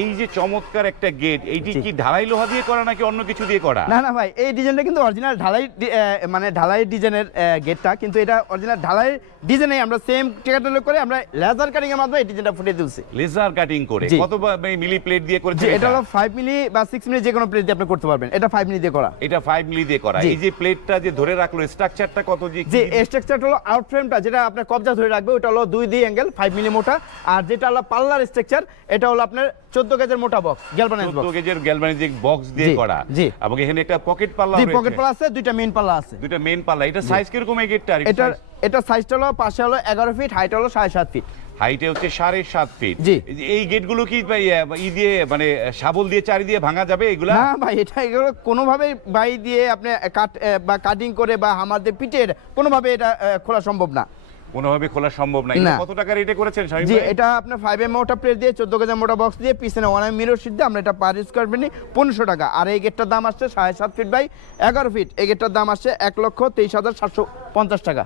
এই যে চমৎকার একটা গেট এইটি কি ঢালাই লোহা দিয়ে করা নাকি অন্য কিছু দিয়ে করা? না না ভাই এই ডিজাইনটা কিন্তু অরিজিনাল ঢালাই মানে ঢালাই ডিজাইনের গেটটা কিন্তু এটা অরিজিনাল ঢালাই ডিজাইনে আমরা সেম টিকাটা করে আমরা লেজার কাটিং এর মাধ্যমে এই ডিজাইনটা ফুটিয়ে তুলছি। লেজার কাটিং করে। কত মিলি প্লেট দিয়ে করেছে এটা হলো ফাইভ মিলি বা সিক্স মিলি যে কোনো প্লেট দিয়ে আপনি করতে পারবেন। এটা ফাইভ মিলি দিয়ে করা। এটা ফাইভ মিলি দিয়ে করা। এই যে প্লেটটা যে ধরে রাখল স্ট্রাকচারটা কত যে যে স্ট্রাকচারটা হলো আউট ফ্রেমটা যেটা আপনার কবজা ধরে রাখবে ওটা হলো দুই দুই অ্যাঙ্গেল ফাইভ মিলি মোটা। আর যেটা হলো পাল্লার স্ট্রাকচার এটা হলো আপনার চোদ্দ গেজের মোটা বক্স গ্যালভানাইজ বক্স গেজের গ্যালভানিজিক বক্স দিয়ে করা। এবং এখানে একটা পকেট পাল্লা রয়েছে। পকেট পাল্লা আছে দুইটা মেইন পাল্লা আছে। দুইটা মেন পাল্লা এটা সাইজ কীরকম এই গেটটা এটার এটা সাইজটা হলো পাশে হলো এগারো ফিট হাইট হলো সাড়ে সাত ফিট হাইটে হচ্ছে সাড়ে সাত ফিট এই গেটগুলো কি ভাই, ই দিয়ে মানে শাবল দিয়ে চারি দিয়ে ভাঙা যাবে এগুলা? না ভাই এটা এগুলো কোনোভাবেই বাই দিয়ে আপনি কাট বা কাটিং করে বা হামার দিয়ে পিটে এটা কোনোভাবে এটা খোলা সম্ভব না। কোনোভাবে খোলা সম্ভব না। না। কত টাকা রেটে করেছেন জি এটা আপনার ফাইভ এম মোটা প্লেট দিয়ে চোদ্দ কেজি মোটা বক্স দিয়ে পিছনে ওয়ান এম মিরর সিট দিয়ে আমরা এটা পার স্কোয়ার ফিট নিই পনেরোশো টাকা। আর এই গেটটার দাম আসছে সাড়ে সাত ফিট বাই এগারো ফিট এই গেটটার দাম আসছে এক লক্ষ তেইশ হাজার সাতশো পঞ্চাশ টাকা।